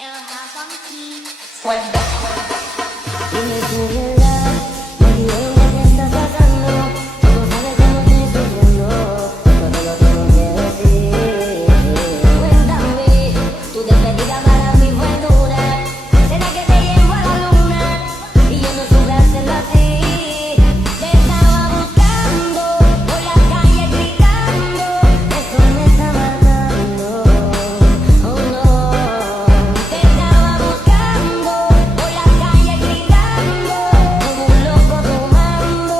Dime tu verdad, baby, ella te está sacando. Tú no sabes cómo estoy sufriendo, todo lo tengo que decir. Cuéntame, tu despedida para mí fue dura. ¿Será que te llevo a la luna? Y yo no supe hacerlo así. Te estaba buscando, por la calle gritando. Eso me está matando, oh no. Te estaba buscando, por la calle gritando, como un loco tomando.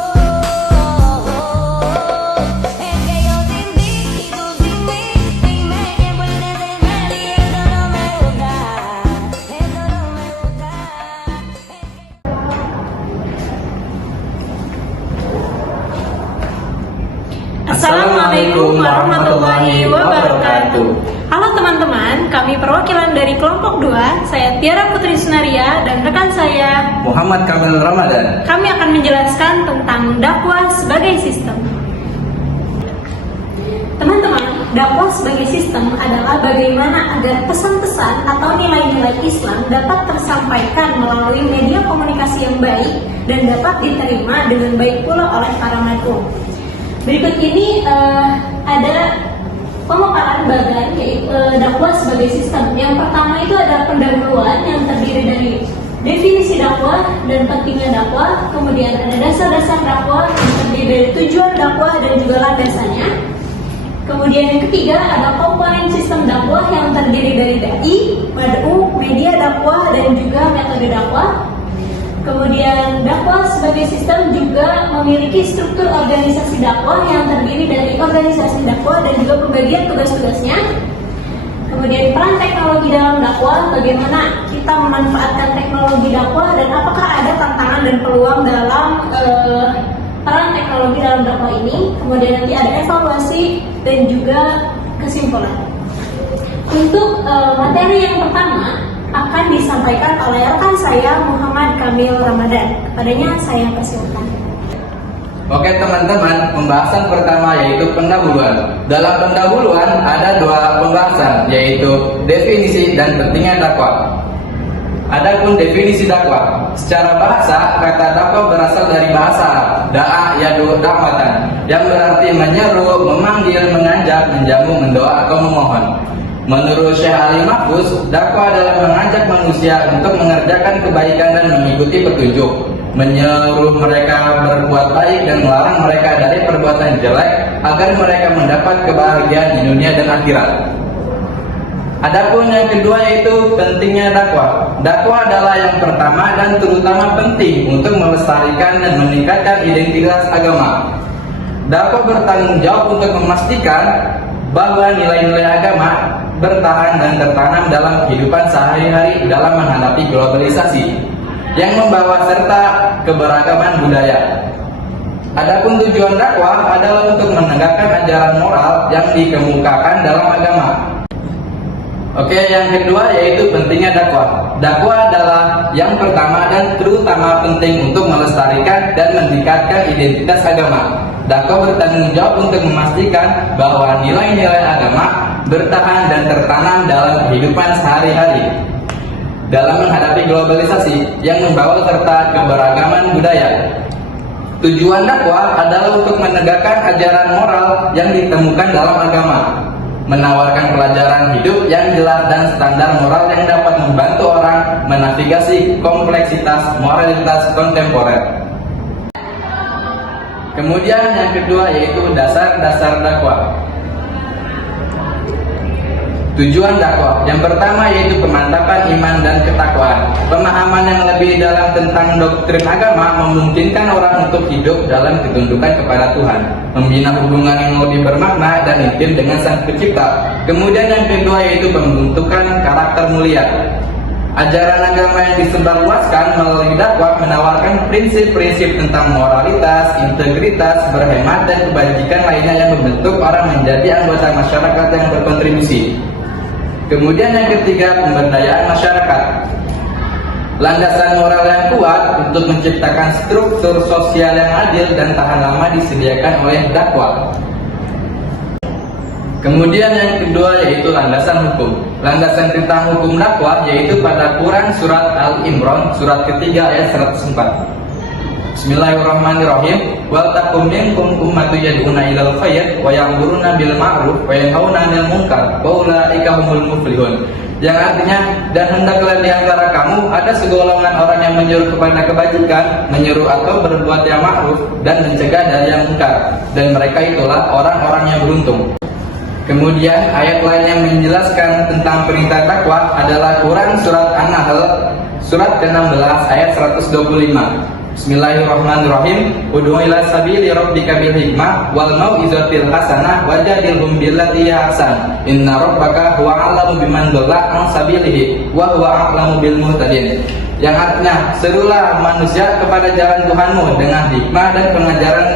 Es que yo sin ti y tú sin mí, dime quién puede ser feliz. Eso no me gusta, eso no me gusta. Assalamualaikum warahmatullahi wabarakatuh. Halo teman-teman, kami perwakilan dari kelompok 2, saya Tiara Putri Sunaria dan rekan saya. Muhammad Kamil Ramadan. Kami akan menjelaskan tentang dakwah sebagai sistem. Teman-teman, dakwah sebagai sistem adalah bagaimana agar pesan-pesan atau nilai-nilai Islam dapat tersampaikan melalui media komunikasi yang baik dan dapat diterima dengan baik pula oleh para makhluk. Berikut ini ada pemaparan bagan yaitu dakwah sebagai sistem. Yang pertama itu ada pendahuluan yang terdiri dari definisi dakwah dan pentingnya dakwah. Kemudian ada dasar-dasar dakwah yang terdiri dari tujuan dakwah dan juga landasannya. Kemudian yang ketiga ada komponen sistem dakwah yang terdiri dari dai, mad'u, media dakwah dan juga metode dakwah. Kemudian dakwah sebagai sistem juga memiliki struktur organisasi dakwah yang terdiri dari organisasi dakwah dan juga pembagian tugas-tugasnya. Kemudian peran teknologi dalam dakwah, bagaimana kita memanfaatkan teknologi dakwah dan apakah ada tantangan dan peluang dalam peran teknologi dalam dakwah ini. Kemudian nanti ada evaluasi dan juga kesimpulan. Untuk materi yang pertama akan disampaikan oleh rekan saya Muhammad Kamil Ramadan. Kepadanya saya persilakan. Oke teman-teman, pembahasan pertama yaitu pendahuluan. Dalam pendahuluan ada dua pembahasan, yaitu definisi dan pentingnya dakwah. Adapun definisi dakwah, secara bahasa kata dakwah berasal dari bahasa Arab, da'a yad'u da'watan, yang berarti menyeru, memanggil, mengajak, menjamu, mendoa atau memohon. Menurut Syekh Ali Mahfuz, dakwah adalah mengajak manusia untuk mengerjakan kebaikan dan mengikuti petunjuk, menyuruh mereka berbuat baik dan melarang mereka dari perbuatan jelek agar mereka mendapat kebahagiaan di dunia dan akhirat. Adapun yang kedua yaitu pentingnya dakwah. Dakwah adalah yang pertama dan terutama penting untuk melestarikan dan meningkatkan identitas agama. Dakwah bertanggung jawab untuk memastikan bahwa nilai-nilai agama bertahan dan tertanam dalam kehidupan sehari-hari dalam menghadapi globalisasi yang membawa serta keberagaman budaya. Adapun tujuan dakwah adalah untuk menegakkan ajaran moral yang dikemukakan dalam agama. Oke, yang kedua yaitu pentingnya dakwah. Dakwah adalah yang pertama dan terutama penting untuk melestarikan dan meningkatkan identitas agama. Dakwah bertanggung jawab untuk memastikan bahwa nilai-nilai agama bertahan dan tertanam dalam kehidupan sehari-hari dalam menghadapi globalisasi yang membawa serta keberagaman budaya. Tujuan dakwah adalah untuk menegakkan ajaran moral yang ditemukan dalam agama, menawarkan pelajaran hidup yang jelas dan standar moral yang dapat membantu orang menavigasi kompleksitas moralitas kontemporer. Kemudian yang kedua yaitu dasar-dasar dakwah. Tujuan dakwah yang pertama yaitu pemantapan iman dan ketakwaan. Pemahaman yang lebih dalam tentang doktrin agama memungkinkan orang untuk hidup dalam ketundukan kepada Tuhan, membina hubungan yang lebih bermakna dan intim dengan Sang Pencipta. Kemudian yang kedua yaitu pembentukan karakter mulia. Ajaran agama yang disebarluaskan melalui dakwah menawarkan prinsip-prinsip tentang moralitas, integritas, berhemat, dan kebajikan lainnya yang membentuk orang menjadi anggota masyarakat yang berkontribusi. Kemudian yang ketiga, pemberdayaan masyarakat. Landasan moral yang kuat untuk menciptakan struktur sosial yang adil dan tahan lama disediakan oleh dakwah. Kemudian yang kedua yaitu landasan hukum. Landasan tentang hukum dakwah yaitu pada Quran surat Al-Imran surat ketiga ayat 104. Bismillahirrahmanirrahim. Wal takum minkum ummatun yad'una ilal khair wa ya'muruna bil ma'ruf wa yanhauna 'anil munkar wa ulaika humul muflihun. Yang artinya, dan hendaklah di antara kamu ada segolongan orang yang menyuruh kepada kebajikan, menyuruh atau berbuat yang ma'ruf dan mencegah dari yang munkar, dan mereka itulah orang-orang yang beruntung. Kemudian ayat lain yang menjelaskan tentang perintah dakwah adalah Quran surat An-Nahl surat ke-16 ayat 125. Bismillahirrahmanirrahim. Ud'u ila sabili rabbika bil hikmah wal mau'izatil hasanah wajadilhum billati hiya ahsan. Inna rabbaka huwa a'lamu biman dhalla an sabilihi wa huwa a'lamu bil muhtadin. Yang artinya, serulah manusia kepada jalan Tuhanmu dengan hikmah dan pengajaran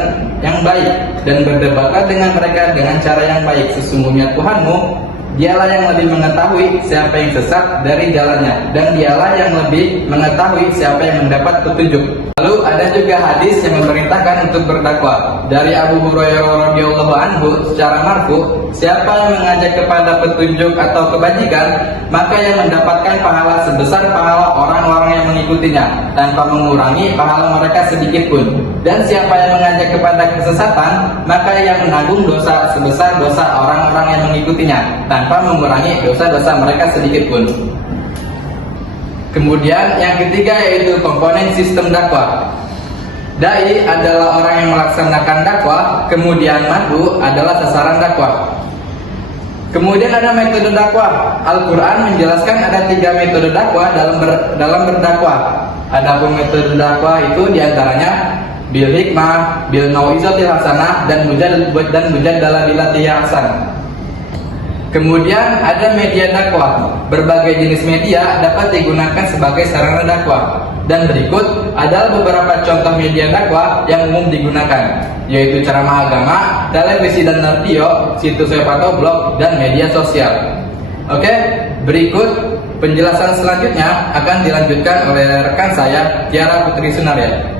yang baik, dan berdebatlah dengan mereka dengan cara yang baik. Sesungguhnya Tuhanmu, dialah yang lebih mengetahui siapa yang sesat dari jalannya, dan dialah yang lebih mengetahui siapa yang mendapat petunjuk. Lalu ada juga hadis yang memerintahkan untuk berdakwah dari Abu Hurairah radhiyallahu anhu secara marfu, siapa yang mengajak kepada petunjuk atau kebajikan, maka yang mendapatkan pahala sebesar pahala orang-orang yang mengikutinya tanpa mengurangi pahala mereka sedikit pun. Dan siapa yang mengajak kepada kesesatan, maka yang menanggung dosa sebesar dosa orang-orang yang mengikutinya tanpa mengurangi dosa-dosa mereka sedikit pun. Kemudian yang ketiga yaitu komponen sistem dakwah. Dai adalah orang yang melaksanakan dakwah, kemudian madu adalah sasaran dakwah. Kemudian ada metode dakwah. Al-Quran menjelaskan ada 3 metode dakwah dalam berdakwah. Adapun metode dakwah itu diantaranya bil hikmah, bil mau'izatil hasanah, dan mujadalah billati hiya ahsan. Kemudian ada media dakwah. Berbagai jenis media dapat digunakan sebagai sarana dakwah. Dan berikut adalah beberapa contoh media dakwah yang umum digunakan, yaitu ceramah agama, televisi dan radio, situs web atau blog, dan media sosial. Oke, berikut penjelasan selanjutnya akan dilanjutkan oleh rekan saya, Tiara Putri Sunaria.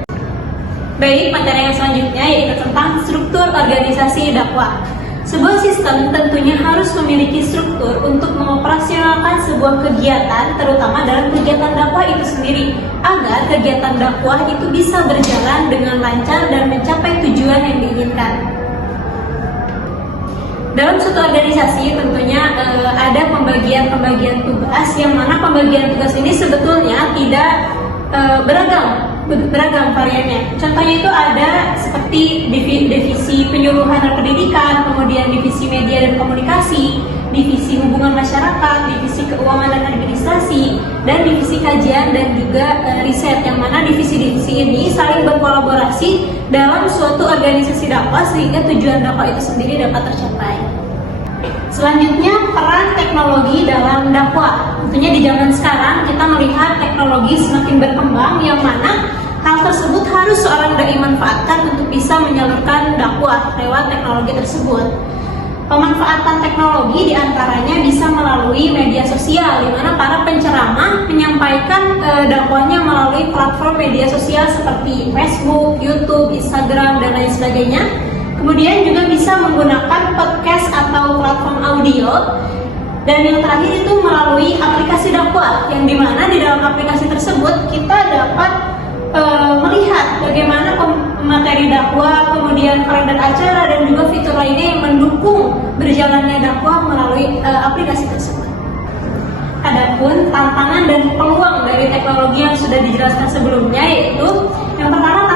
Baik, materi yang selanjutnya yaitu tentang struktur organisasi dakwah. Sebuah sistem tentunya harus memiliki struktur untuk mengoperasionalkan sebuah kegiatan, terutama dalam kegiatan dakwah itu sendiri, agar kegiatan dakwah itu bisa berjalan dengan lancar dan mencapai tujuan yang diinginkan. Dalam suatu organisasi tentunya ada pembagian tugas, yang mana pembagian tugas ini sebetulnya tidak beragam variannya. Contohnya itu ada seperti divisi penyuluhan dan pendidikan, kemudian divisi media dan komunikasi, divisi hubungan masyarakat, divisi keuangan dan administrasi, dan divisi kajian dan juga riset, yang mana divisi-divisi ini saling berkolaborasi dalam suatu organisasi dakwah sehingga tujuan dakwah itu sendiri dapat tercapai. Selanjutnya, peran teknologi dalam dakwah. Tentunya di zaman sekarang kita melihat teknologi semakin berkembang, yang mana hal tersebut harus seorang dai manfaatkan untuk bisa menyalurkan dakwah lewat teknologi tersebut. Pemanfaatan teknologi diantaranya bisa melalui media sosial, di mana para penceramah menyampaikan dakwahnya melalui platform media sosial seperti Facebook, YouTube, Instagram, dan lain sebagainya. Kemudian juga bisa menggunakan podcast atau platform audio. Dan yang terakhir itu melalui aplikasi dakwah, yang dimana di dalam aplikasi tersebut kita dapat melihat bagaimana materi dakwah, kemudian kalender acara, dan juga fitur lainnya yang mendukung berjalannya dakwah melalui aplikasi tersebut. Adapun tantangan dan peluang dari teknologi yang sudah dijelaskan sebelumnya, yaitu yang pertama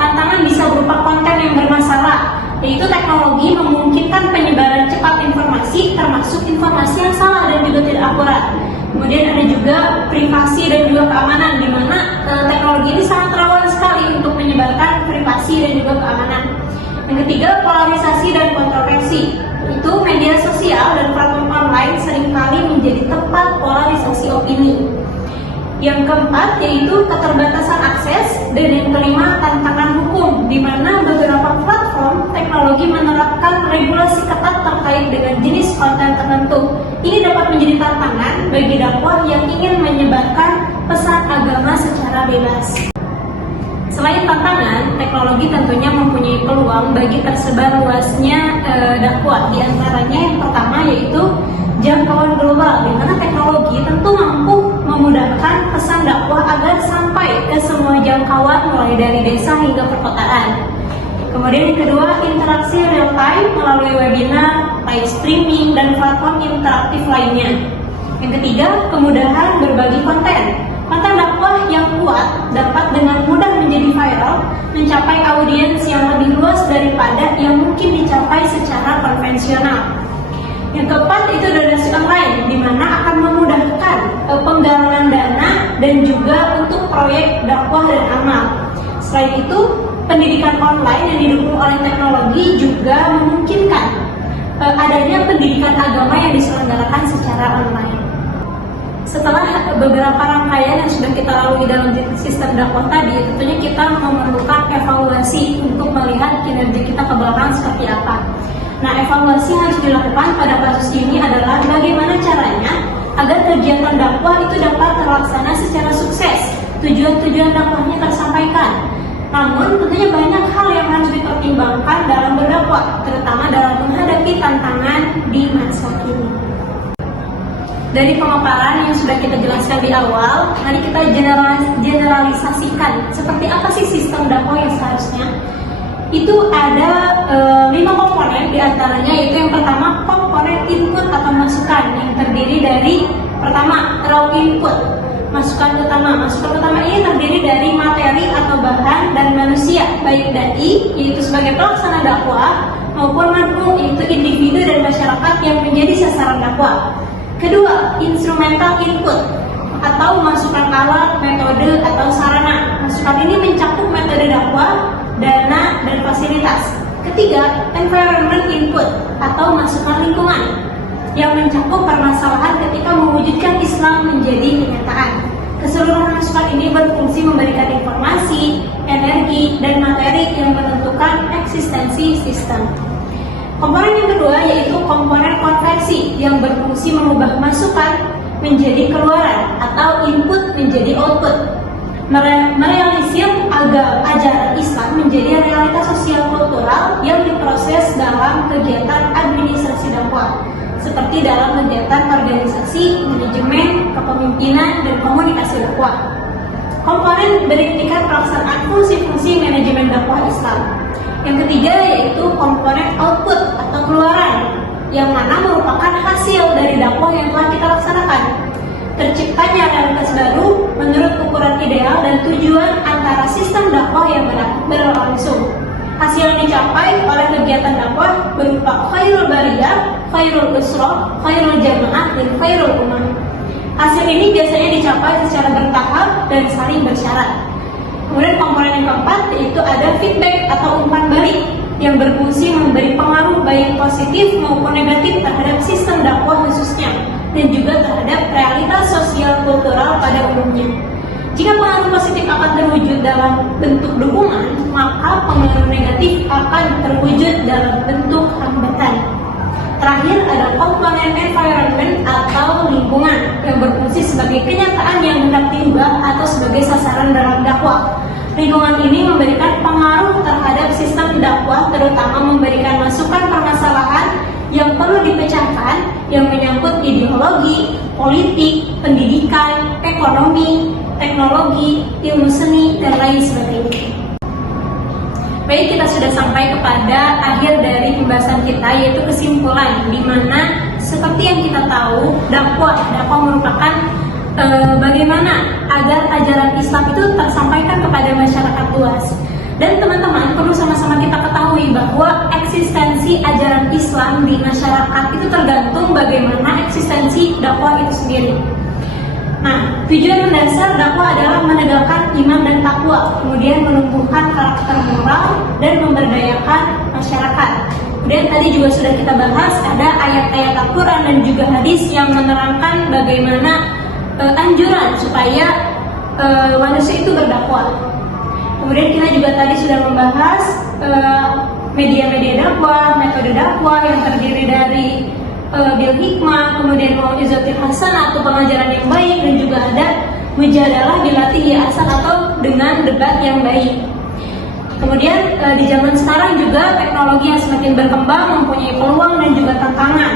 tantangan bisa berupa konten yang bermasalah, yaitu teknologi memungkinkan penyebaran cepat informasi, termasuk informasi yang salah dan juga tidak akurat. Kemudian ada juga privasi dan juga keamanan, di mana teknologi ini sangat rawan sekali untuk menyebarkan privasi dan juga keamanan. Yang ketiga, polarisasi dan kontroversi. Itu media sosial dan platform online seringkali menjadi tempat polarisasi opini. Yang keempat yaitu keterbatasan akses, dan yang kelima tantangan hukum, di mana beberapa platform teknologi menerapkan regulasi ketat terkait dengan jenis konten tertentu. Ini dapat menjadi tantangan bagi dakwah yang ingin menyebarkan pesan agama secara bebas. Selain tantangan, teknologi tentunya mempunyai peluang bagi tersebar luasnya dakwah. Di antaranya yang pertama yaitu jangkauan global, di mana teknologi tentu mampu memudahkan pesan dakwah agar sampai ke semua jangkauan mulai dari desa hingga perkotaan. Kemudian yang kedua, interaksi real time melalui webinar, live streaming, dan platform interaktif lainnya. Yang ketiga, kemudahan berbagi konten. Konten dakwah yang kuat dapat dengan mudah menjadi viral, mencapai audiens yang lebih luas daripada yang mungkin dicapai secara konvensional. Yang keempat itu donasi online, di mana akan memudahkan penggalangan dana dan juga untuk proyek dakwah dan amal. Selain itu, pendidikan online yang didukung oleh teknologi juga memungkinkan adanya pendidikan agama yang diselenggarakan secara online. Setelah beberapa rangkaian yang sudah kita lalui dalam sistem dakwah tadi, tentunya kita memerlukan evaluasi untuk melihat kinerja kita ke belakang seperti apa. Nah, evaluasi yang harus dilakukan pada kasus ini adalah bagaimana caranya agar kegiatan dakwah itu dapat terlaksana secara sukses, tujuan-tujuan dakwahnya tersampaikan. Namun, tentunya banyak hal yang harus dipertimbangkan dalam berdakwah, terutama dalam menghadapi tantangan di masa kini. Dari pemaparan yang sudah kita jelaskan di awal, mari kita generalisasikan seperti apa sih sistem dakwah yang seharusnya. Itu ada 5 komponen, diantaranya yaitu yang pertama komponen input atau masukan yang terdiri dari pertama raw input, masukan utama. Masukan utama ini terdiri dari materi atau bahan dan manusia, baik dai yaitu sebagai pelaksana dakwah maupun mad'u yaitu individu dan masyarakat yang menjadi sasaran dakwah. Kedua, instrumental input atau masukan alat, metode atau sarana. Masukan ini mencakup metode dakwah, dana, dan fasilitas. Ketiga, environment input atau masukan lingkungan yang mencakup permasalahan ketika mewujudkan Islam menjadi kenyataan. Keseluruhan masukan ini berfungsi memberikan informasi, energi, dan materi yang menentukan eksistensi sistem. Komponen yang kedua yaitu komponen konversi yang berfungsi mengubah masukan menjadi keluaran atau input menjadi output. Merealisir ajaran Islam menjadi realitas sosial kultural yang diproses dalam kegiatan administrasi dakwah, seperti dalam kegiatan organisasi, manajemen, kepemimpinan, dan komunikasi dakwah. Komponen berindikasi pelaksanaan fungsi-fungsi manajemen dakwah Islam. Yang ketiga yaitu komponen output atau keluaran, yang mana merupakan hasil dari dakwah yang telah kita laksanakan. Terciptanya realitas baru menurut ukuran ideal dan tujuan antara sistem dakwah yang berlangsung. Hasil yang dicapai oleh kegiatan dakwah berupa khairul bariyah, khairul usrah, khairul jamaah, dan khairul ummah. Hasil ini biasanya dicapai secara bertahap dan saling bersyarat. Kemudian komponen yang keempat yaitu ada feedback atau umpan balik yang berfungsi memberi pengaruh baik positif maupun negatif terhadap sistem dakwah khususnya dan juga terhadap realitas sosial kultural pada umumnya. Jika pengaruh positif akan terwujud dalam bentuk dukungan, maka pengaruh negatif akan terwujud dalam bentuk hambatan. Terakhir ada komponen environment atau lingkungan yang berfungsi sebagai kenyataan yang hendak diubah atau sebagai sasaran dalam dakwah. Lingkungan ini memberikan pengaruh terhadap sistem dakwah, terutama memberikan masukan permasalahan yang perlu dipecahkan yang menyangkut ideologi, politik, pendidikan, ekonomi, teknologi, ilmu seni, dan lain sebagainya. Baik, kita sudah sampai kepada akhir dari pembahasan kita, yaitu kesimpulan, di mana seperti yang kita tahu, dakwah merupakan bagaimana agar ajaran Islam itu tersampaikan kepada masyarakat luas. Dan teman-teman perlu sama-sama kita ketahui bahwa eksistensi ajaran Islam di masyarakat itu tergantung bagaimana eksistensi dakwah itu sendiri. Nah, tujuan mendasar dakwah adalah menegakkan iman dan takwa, kemudian menumbuhkan karakter moral dan memberdayakan masyarakat. Kemudian tadi juga sudah kita bahas ada ayat-ayat Al-Quran dan juga hadis yang menerangkan bagaimana anjuran supaya manusia itu berdakwah. Kemudian kita juga tadi sudah membahas media-media dakwah, metode dakwah yang terdiri dari bil hikmah, kemudian mau'izatul hasanah atau pengajaran yang baik, dan juga ada mujadalah bilatih hasan atau dengan debat yang baik. Kemudian di zaman sekarang juga teknologi yang semakin berkembang mempunyai peluang dan juga tantangan.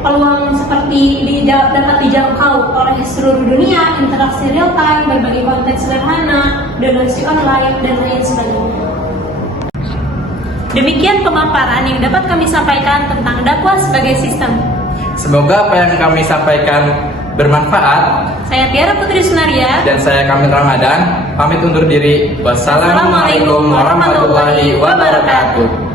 peluang seperti dapat dijangkau oleh seluruh dunia, interaksi real time, berbagai konten sederhana, donasi online, dan lain sebagainya. Demikian pemaparan yang dapat kami sampaikan tentang dakwah sebagai sistem. Semoga apa yang kami sampaikan bermanfaat. Saya Tiara Putri Sunaria. Dan saya Kamil Ramadan, pamit undur diri. Wassalamualaikum warahmatullahi wabarakatuh.